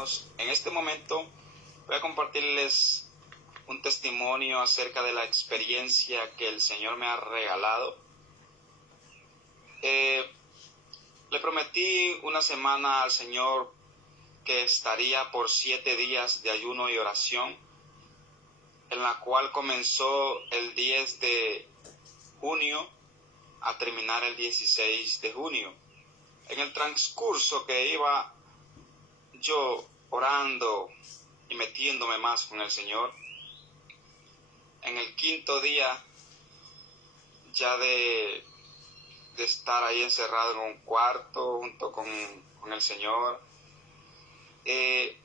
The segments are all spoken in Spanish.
hermanos, en este momento voy a compartirles un testimonio acerca de la experiencia que el Señor me ha regalado. Le prometí una semana al Señor que estaría por 7 días de ayuno y oración, en la cual comenzó el 10 de junio a terminar el 16 de junio. En el transcurso que iba yo orando y metiéndome más con el Señor, en el 5.º día ya de estar ahí encerrado en un cuarto junto con el Señor, el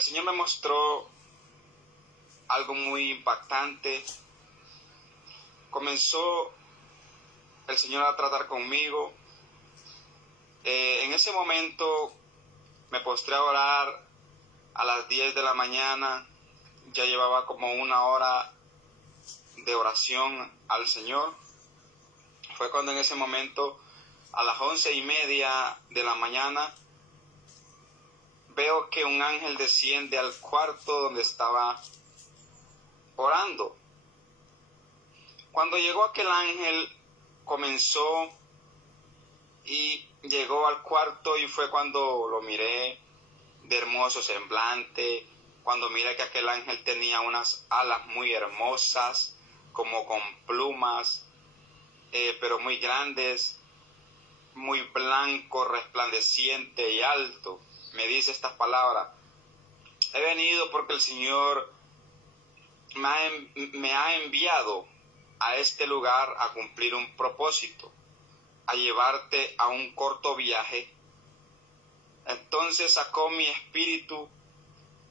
Señor me mostró algo muy impactante. Comenzó el Señor a tratar conmigo. En ese momento me postré a orar a las 10 de la mañana. Ya llevaba como 1 hora de oración al Señor. Fue cuando en ese momento, a las 11:30 de la mañana, veo que un ángel desciende al cuarto donde estaba orando. Cuando llegó aquel ángel, comenzó y llegó al cuarto, y fue cuando lo miré de hermoso semblante, cuando miré que aquel ángel tenía unas alas muy hermosas, como con plumas, pero muy grandes, muy blanco, resplandeciente y alto. Me dice estas palabras: he venido porque el Señor me ha enviado a este lugar a cumplir un propósito, a llevarte a un corto viaje. Entonces sacó mi espíritu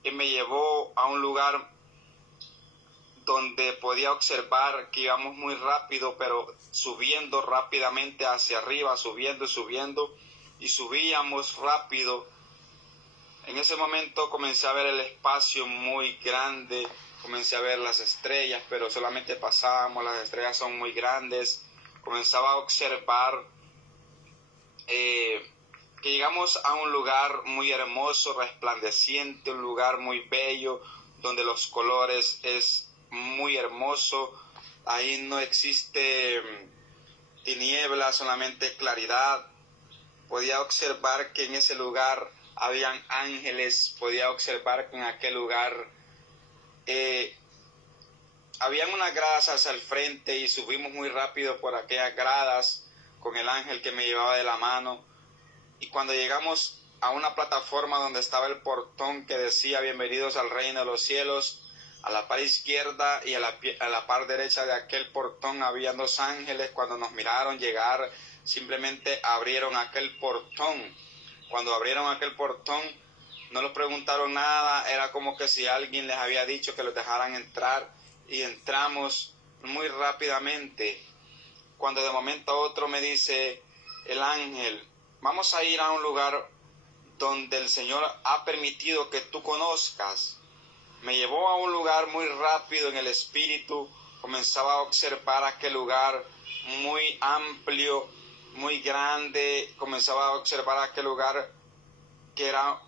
y me llevó a un lugar donde podía observar que íbamos muy rápido, pero subiendo rápidamente hacia arriba, subiendo y subiendo, y subíamos rápido. En ese momento comencé a ver el espacio muy grande, comencé a ver las estrellas, pero solamente pasábamos, las estrellas son muy grandes. Comenzaba a observar que llegamos a un lugar muy hermoso, resplandeciente, un lugar muy bello, donde los colores es muy hermoso. Ahí no existe tinieblas, solamente claridad. Podía observar que en ese lugar habían ángeles, podía observar que en aquel lugar habían unas gradas hacia el frente, y subimos muy rápido por aquellas gradas con el ángel que me llevaba de la mano. Y cuando llegamos a una plataforma donde estaba el portón que decía bienvenidos al reino de los cielos, a la par izquierda y a la par derecha de aquel portón habían 2 ángeles. Cuando nos miraron llegar, simplemente abrieron aquel portón. Cuando abrieron aquel portón, no les preguntaron nada, era como que si alguien les había dicho que los dejaran entrar, y entramos muy rápidamente. Cuando de momento a otro me dice el ángel: vamos a ir a un lugar donde el Señor ha permitido que tú conozcas. Me llevó a un lugar muy rápido en el espíritu. Comenzaba a observar aquel lugar muy amplio, muy grande. Comenzaba a observar aquel lugar que era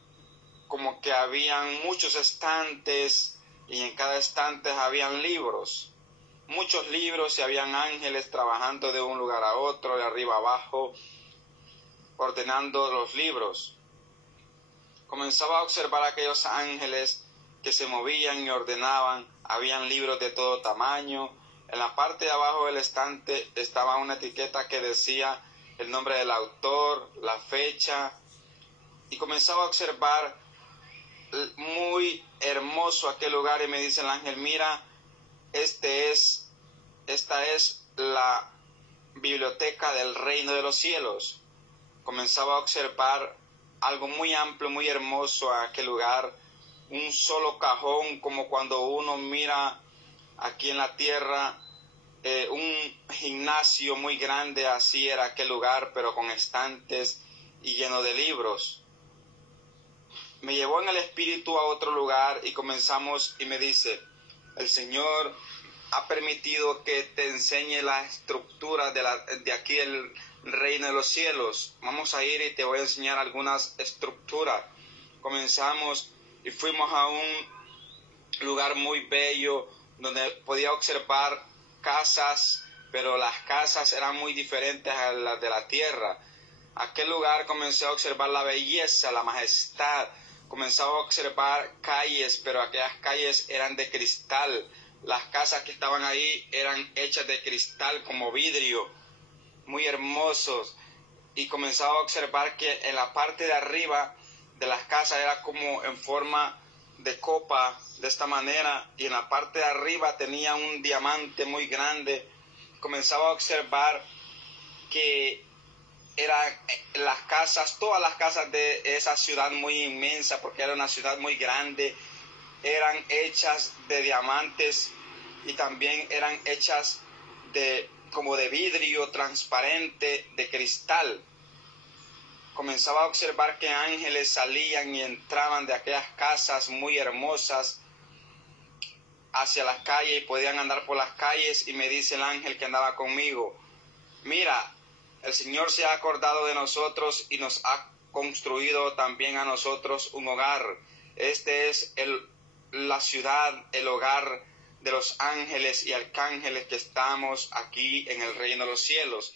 como que habían muchos estantes, y en cada estante habían libros, muchos libros, y habían ángeles trabajando de un lugar a otro, de arriba a abajo, ordenando los libros. Comenzaba a observar aquellos ángeles que se movían y ordenaban. Habían libros de todo tamaño. En la parte de abajo del estante estaba una etiqueta que decía el nombre del autor, la fecha, y comenzaba a observar muy hermoso aquel lugar. Y me dice el ángel: mira, esta es la biblioteca del reino de los cielos. Comenzaba a observar algo muy amplio, muy hermoso a aquel lugar. Un solo cajón, como cuando uno mira aquí en la tierra un gimnasio muy grande, así era aquel lugar, pero con estantes y lleno de libros. Me llevó en el espíritu a otro lugar y comenzamos, y me dice: el Señor ha permitido que te enseñe la estructura de aquí del reino de los cielos. Vamos a ir y te voy a enseñar algunas estructuras. comenzamos y fuimos a un lugar muy bello donde podía observar casas, pero las casas eran muy diferentes a las de la tierra. Aquel lugar comencé a observar la belleza, la majestad, comenzaba a observar calles, pero aquellas calles eran de cristal. Las casas que estaban ahí eran hechas de cristal como vidrio, muy hermosos. Y comenzaba a observar que en la parte de arriba de las casas era como en forma de copa, de esta manera, y en la parte de arriba tenía un diamante muy grande. Comenzaba a observar que eran las casas, todas las casas de esa ciudad muy inmensa, porque era una ciudad muy grande, eran hechas de diamantes y también eran hechas como de vidrio transparente, de cristal. Comenzaba a observar que ángeles salían y entraban de aquellas casas muy hermosas hacia las calles y podían andar por las calles, y me dice el ángel que andaba conmigo: mira, el Señor se ha acordado de nosotros y nos ha construido también a nosotros un hogar. Este es la ciudad, el hogar de los ángeles y arcángeles que estamos aquí en el reino de los cielos.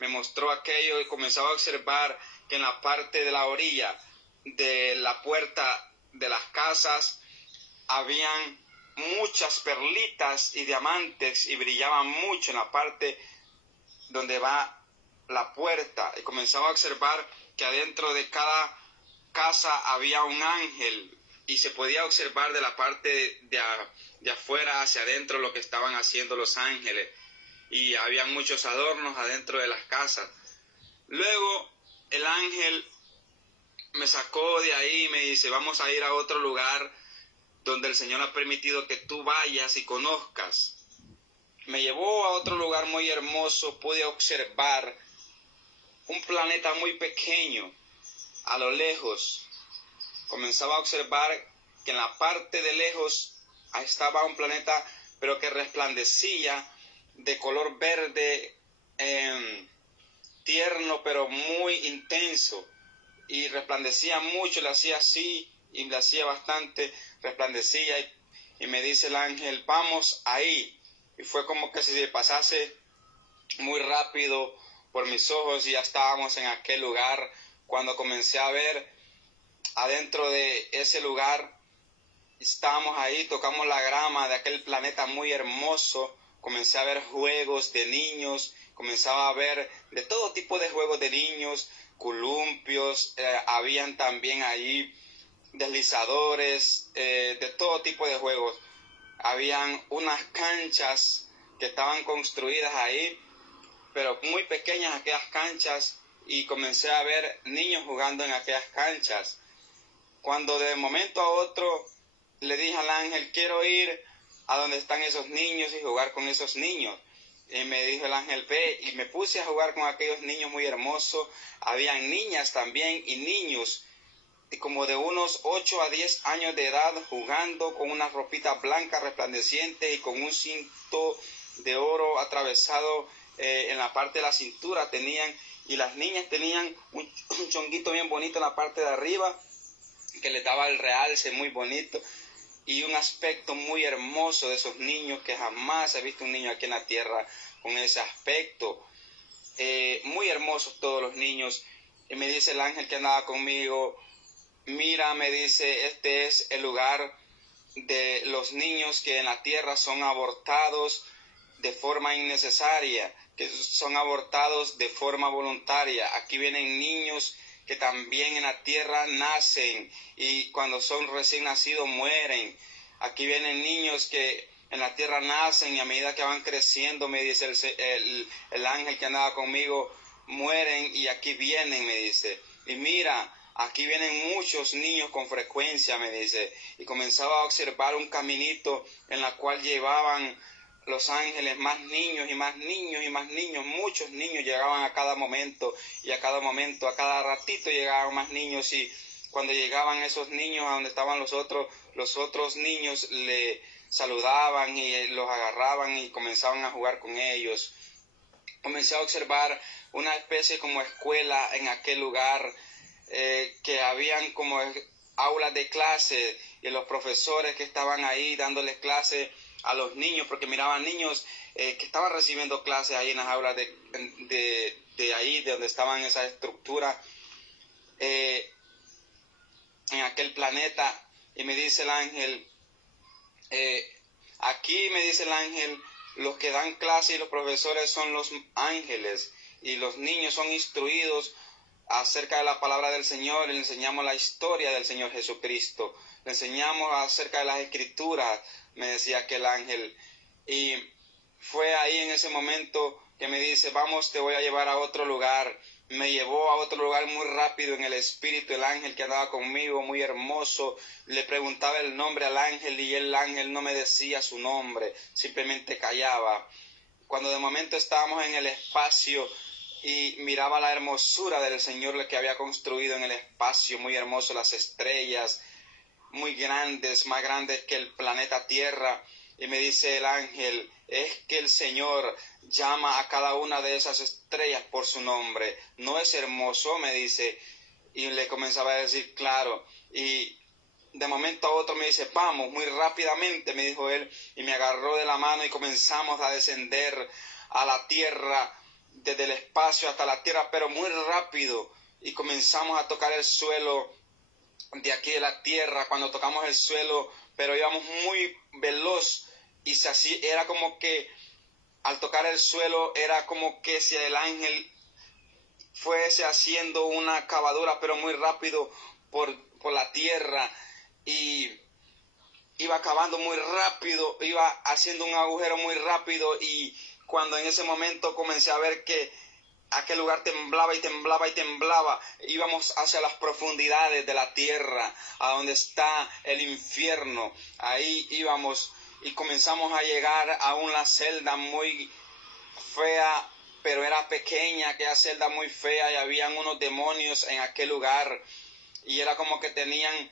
Me mostró aquello y comenzaba a observar que en la parte de la orilla de la puerta de las casas habían muchas perlitas y diamantes y brillaban mucho en la parte donde va la puerta, y comenzaba a observar que adentro de cada casa había un ángel y se podía observar de la parte de afuera hacia adentro lo que estaban haciendo los ángeles, y había muchos adornos adentro de las casas. Luego el ángel me sacó de ahí y me dice: vamos a ir a otro lugar donde el Señor ha permitido que tú vayas y conozcas. Me llevó a otro lugar muy hermoso. Pude observar un planeta muy pequeño a lo lejos. Comenzaba a observar que en la parte de lejos estaba un planeta, pero que resplandecía de color verde tierno, pero muy intenso, y resplandecía mucho. Le hacía así y le hacía bastante, resplandecía, y me dice el ángel: vamos ahí. Y fue como que si se pasase muy rápido por mis ojos y ya estábamos en aquel lugar. Cuando comencé a ver adentro de ese lugar, estábamos ahí, tocamos la grama de aquel planeta muy hermoso. Comencé a ver juegos de niños, comenzaba a ver de todo tipo de juegos de niños, columpios, habían también ahí deslizadores, de todo tipo de juegos. Habían unas canchas que estaban construidas ahí, pero muy pequeñas aquellas canchas, y comencé a ver niños jugando en aquellas canchas. Cuando de momento a otro le dije al ángel: quiero ir a donde están esos niños y jugar con esos niños. Y me dijo el ángel: ve, y me puse a jugar con aquellos niños muy hermosos. Habían niñas también y niños, como de unos 8 a 10 años de edad, jugando con unas ropitas blancas resplandecientes y con un cinto de oro atravesado en la parte de la cintura tenían, y las niñas tenían un chonguito bien bonito en la parte de arriba que les daba el realce muy bonito, y un aspecto muy hermoso de esos niños, que jamás he visto un niño aquí en la tierra con ese aspecto. Muy hermosos todos los niños. Y me dice el ángel que andaba conmigo: mira, me dice, este es el lugar de los niños que en la tierra son abortados de forma innecesaria, que son abortados de forma voluntaria. Aquí vienen niños que también en la tierra nacen y cuando son recién nacidos mueren. Aquí vienen niños que en la tierra nacen y a medida que van creciendo, me dice el ángel que andaba conmigo, mueren y aquí vienen, me dice. Y mira, aquí vienen muchos niños con frecuencia, me dice. Y comenzaba a observar un caminito en la cual llevaban los ángeles más niños y más niños y más niños. Muchos niños llegaban a cada momento, a cada ratito llegaban más niños, y cuando llegaban esos niños a donde estaban los otros niños le saludaban y los agarraban y comenzaban a jugar con ellos. Comencé a observar una especie como escuela en aquel lugar, que habían como aulas de clase y los profesores que estaban ahí dándoles clase a los niños, porque miraban niños que estaban recibiendo clases ahí en las aulas de ahí, de donde estaban esas estructuras, en aquel planeta. Y me dice el ángel, aquí me dice el ángel, los que dan clase y los profesores son los ángeles, y los niños son instruidos acerca de la palabra del Señor. Le enseñamos la historia del Señor Jesucristo, le enseñamos acerca de las escrituras, me decía aquel ángel. Y fue ahí en ese momento que me dice, vamos, te voy a llevar a otro lugar. Me llevó a otro lugar muy rápido en el espíritu, el ángel que andaba conmigo, muy hermoso. Le preguntaba el nombre al ángel y el ángel no me decía su nombre, simplemente callaba. Cuando de momento estábamos en el espacio y miraba la hermosura del Señor que había construido en el espacio, muy hermoso, las estrellas, muy grandes, más grandes que el planeta Tierra. Y me dice el ángel, es que el Señor llama a cada una de esas estrellas por su nombre. ¿No es hermoso?, me dice. Y le comenzaba a decir, claro. Y de momento a otro me dice, vamos, muy rápidamente, me dijo él. Y me agarró de la mano y comenzamos a descender a la tierra, desde el espacio hasta la tierra, pero muy rápido. Y comenzamos a tocar el suelo de aquí de la tierra. Cuando tocamos el suelo, pero íbamos muy veloz, y así era como que al tocar el suelo era como que si el ángel fuese haciendo una cavadura, pero muy rápido por la tierra, y iba cavando muy rápido, iba haciendo un agujero muy rápido. Y cuando en ese momento comencé a ver que aquel lugar temblaba y temblaba y temblaba, íbamos hacia las profundidades de la tierra, a donde está el infierno. Ahí íbamos y comenzamos a llegar a una celda muy fea, pero era pequeña, aquella celda muy fea, y habían unos demonios en aquel lugar, y era como que tenían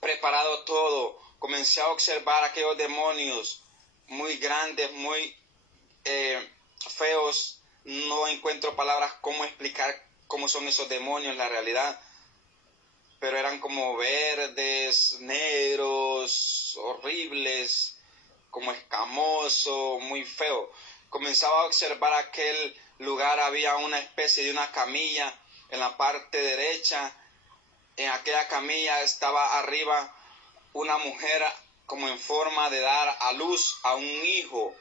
preparado todo. Comencé a observar aquellos demonios muy grandes, muy feos. No encuentro palabras cómo explicar cómo son esos demonios, la realidad, pero eran como verdes, negros, horribles, como escamoso, muy feo. Comenzaba a observar aquel lugar, había una especie de una camilla en la parte derecha. En aquella camilla estaba arriba una mujer como en forma de dar a luz a un hijo.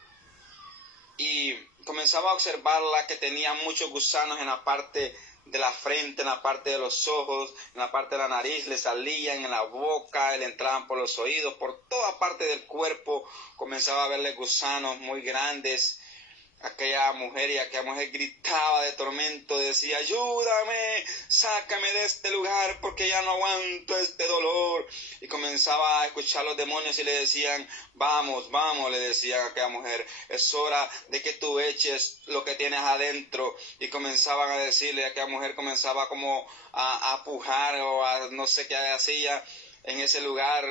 Y comenzaba a observarla, que tenía muchos gusanos en la parte de la frente, en la parte de los ojos, en la parte de la nariz, le salían en la boca, le entraban por los oídos, por toda parte del cuerpo. Comenzaba a verle gusanos muy grandes. Aquella mujer gritaba de tormento, decía, ayúdame, sácame de este lugar porque ya no aguanto este dolor. Y comenzaba a escuchar los demonios y le decían, vamos, vamos, le decían a aquella mujer, es hora de que tú eches lo que tienes adentro. Y comenzaban a decirle, aquella mujer comenzaba como a pujar o a no sé qué hacía en ese lugar,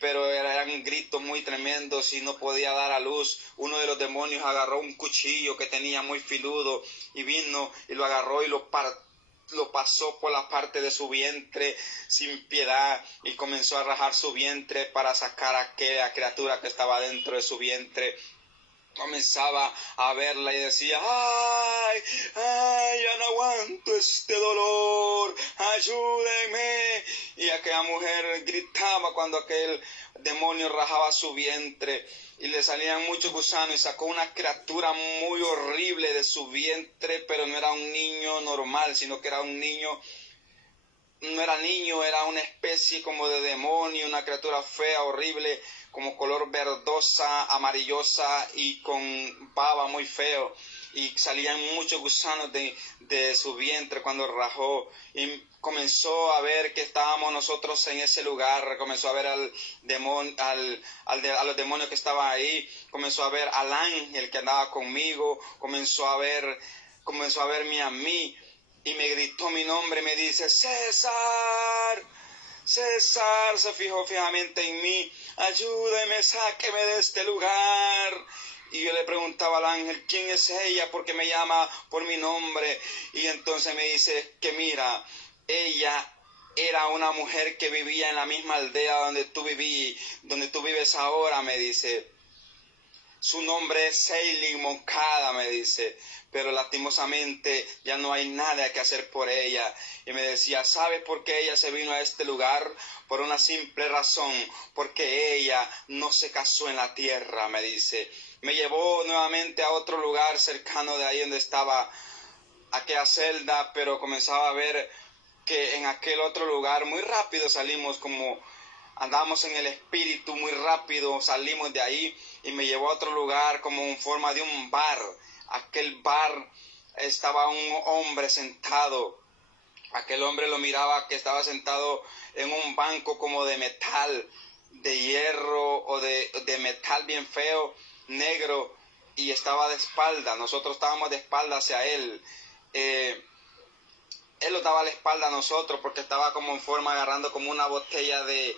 pero eran gritos muy tremendos y no podía dar a luz. Uno de los demonios agarró un cuchillo que tenía muy filudo y vino y lo agarró y lo pasó por la parte de su vientre sin piedad, y comenzó a rajar su vientre para sacar a aquella criatura que estaba dentro de su vientre. Comenzaba a verla y decía, ay, ay, ya no aguanto este dolor, ayúdenme. Y aquella mujer gritaba cuando aquel demonio rajaba su vientre y le salían muchos gusanos, y sacó una criatura muy horrible de su vientre, pero no era un niño normal, sino que era un niño. No era niño, era una especie como de demonio, una criatura fea, horrible, como color verdosa, amarillosa y con baba muy feo. Y salían muchos gusanos de su vientre cuando rajó. Y comenzó a ver que estábamos nosotros en ese lugar, comenzó a ver a los demonios que estaban ahí, comenzó a ver al ángel que andaba conmigo, comenzó a verme a mí. Y me gritó mi nombre, me dice, César, César. Se fijó fijamente en mí, ayúdeme, sáqueme de este lugar. Y yo le preguntaba al ángel, ¿quién es ella? Porque me llama por mi nombre. Y entonces me dice que mira, ella era una mujer que vivía en la misma aldea donde tú vives ahora, me dice. Su nombre es Seiling Moncada, me dice, pero lastimosamente ya no hay nada que hacer por ella. Y me decía, ¿sabes por qué ella se vino a este lugar? Por una simple razón, porque ella no se casó en la tierra, me dice. Me llevó nuevamente a otro lugar cercano de ahí donde estaba aquella celda, pero comenzaba a ver que en aquel otro lugar muy rápido salimos, como andamos en el espíritu muy rápido, salimos de ahí y me llevó a otro lugar como en forma de un bar. Aquel bar estaba un hombre sentado. Aquel hombre lo miraba que estaba sentado en un banco como de metal, de hierro o de metal bien feo, negro, y estaba de espalda. Nosotros estábamos de espalda hacia él. Él nos daba la espalda a nosotros porque estaba como en forma agarrando como una botella de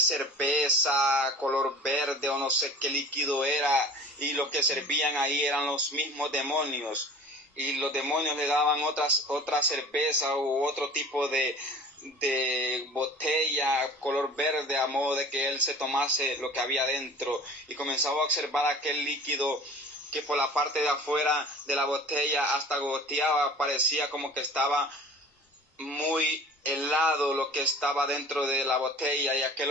cerveza color verde o no sé qué líquido era, y lo que servían ahí eran los mismos demonios, y los demonios le daban otra cerveza u otro tipo de botella color verde a modo de que él se tomase lo que había dentro, y comenzaba a observar aquel líquido que por la parte de afuera de la botella hasta goteaba, parecía como que estaba muy helado lo que estaba dentro de la botella, y aquel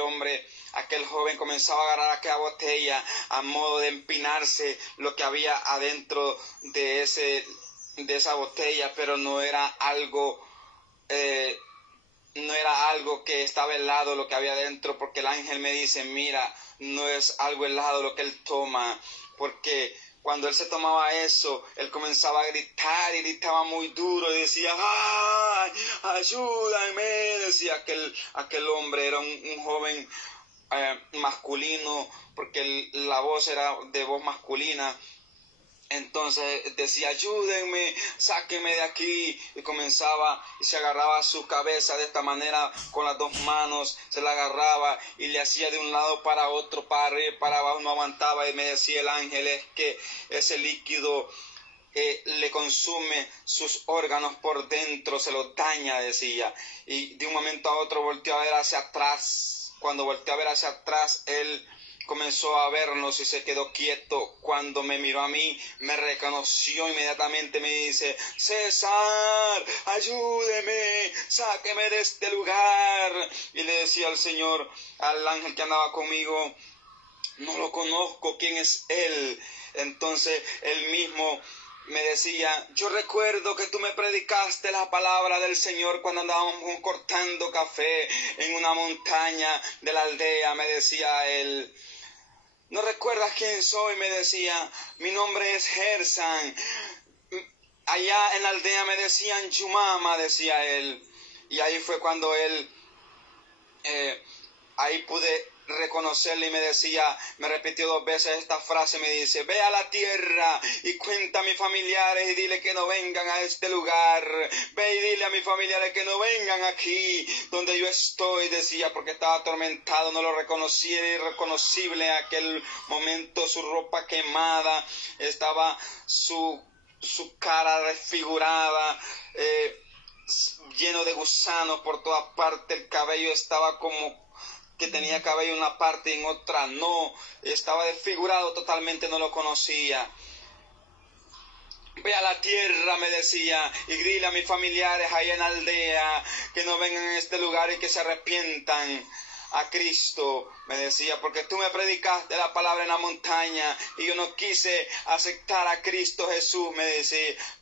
joven comenzaba a agarrar aquella botella a modo de empinarse lo que había adentro de esa botella, pero no era algo que estaba helado lo que había dentro, porque el ángel me dice, mira, no es algo helado lo que él toma, porque cuando él se tomaba eso, él comenzaba a gritar y gritaba muy duro y decía, ¡ay, ayúdame! Decía aquel hombre, era un joven masculino, porque la voz era de voz masculina. Entonces decía, ayúdenme, sáquenme de aquí, y comenzaba y se agarraba su cabeza de esta manera con las dos manos, se la agarraba y le hacía de un lado para otro, para arriba, para abajo, no aguantaba, y me decía el ángel, es que ese líquido le consume sus órganos por dentro, se los daña, decía. Y de un momento a otro volteó a ver hacia atrás. Cuando volteó a ver hacia atrás, él comenzó a vernos y se quedó quieto. Cuando me miró a mí, me reconoció inmediatamente, me dice, César, ayúdeme, sáqueme de este lugar. Y le decía al Señor, al ángel que andaba conmigo, no lo conozco, ¿quién es él? Entonces él mismo me decía, yo recuerdo que tú me predicaste la palabra del Señor cuando andábamos cortando café en una montaña de la aldea, me decía él. ¿No recuerdas quién soy? Me decía, mi nombre es Gersan. Allá en la aldea me decían Chumama, decía él. Y ahí fue cuando él, ahí pude reconocerle, y me decía, me repitió 2 veces esta frase, me dice, ve a la tierra y cuenta a mis familiares y dile que no vengan a este lugar, ve y dile a mis familiares que no vengan aquí donde yo estoy, decía, porque estaba atormentado, no lo reconocía, era irreconocible en aquel momento, su ropa quemada, estaba su cara desfigurada, lleno de gusanos por todas partes, el cabello estaba como que tenía cabello en una parte y en otra no, estaba desfigurado totalmente, no lo conocía. Ve a la tierra, me decía, y dile a mis familiares allá en la aldea que no vengan a este lugar y que se arrepientan a Cristo, me decía, porque tú me predicaste la palabra en la montaña y yo no quise aceptar a Cristo Jesús, me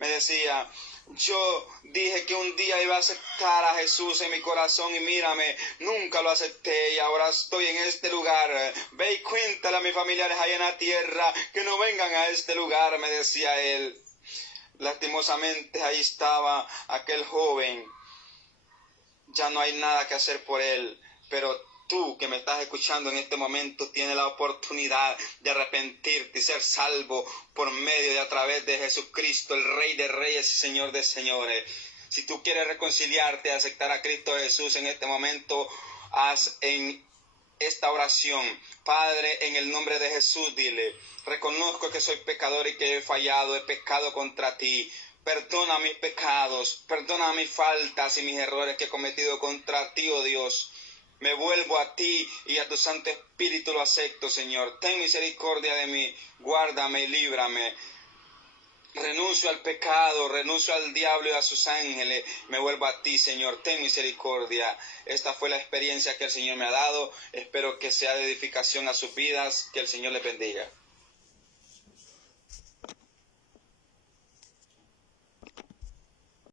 decía. Yo dije que un día iba a aceptar a Jesús en mi corazón y mírame, nunca lo acepté y ahora estoy en este lugar. Ve y cuéntale a mis familiares allá en la tierra que no vengan a este lugar, me decía él. Lastimosamente ahí estaba aquel joven. Ya no hay nada que hacer por él, pero tú que me estás escuchando en este momento tienes la oportunidad de arrepentirte y ser salvo por medio y a través de Jesucristo, el Rey de Reyes y Señor de Señores. Si tú quieres reconciliarte, aceptar a Cristo Jesús en este momento, haz en esta oración. Padre, en el nombre de Jesús, dile, reconozco que soy pecador y que he fallado, he pecado contra ti. Perdona mis pecados, perdona mis faltas y mis errores que he cometido contra ti, oh Dios. Me vuelvo a ti y a tu Santo Espíritu lo acepto, Señor. Ten misericordia de mí, guárdame y líbrame. Renuncio al pecado, renuncio al diablo y a sus ángeles. Me vuelvo a ti, Señor. Ten misericordia. Esta fue la experiencia que el Señor me ha dado. Espero que sea de edificación a sus vidas. Que el Señor les bendiga.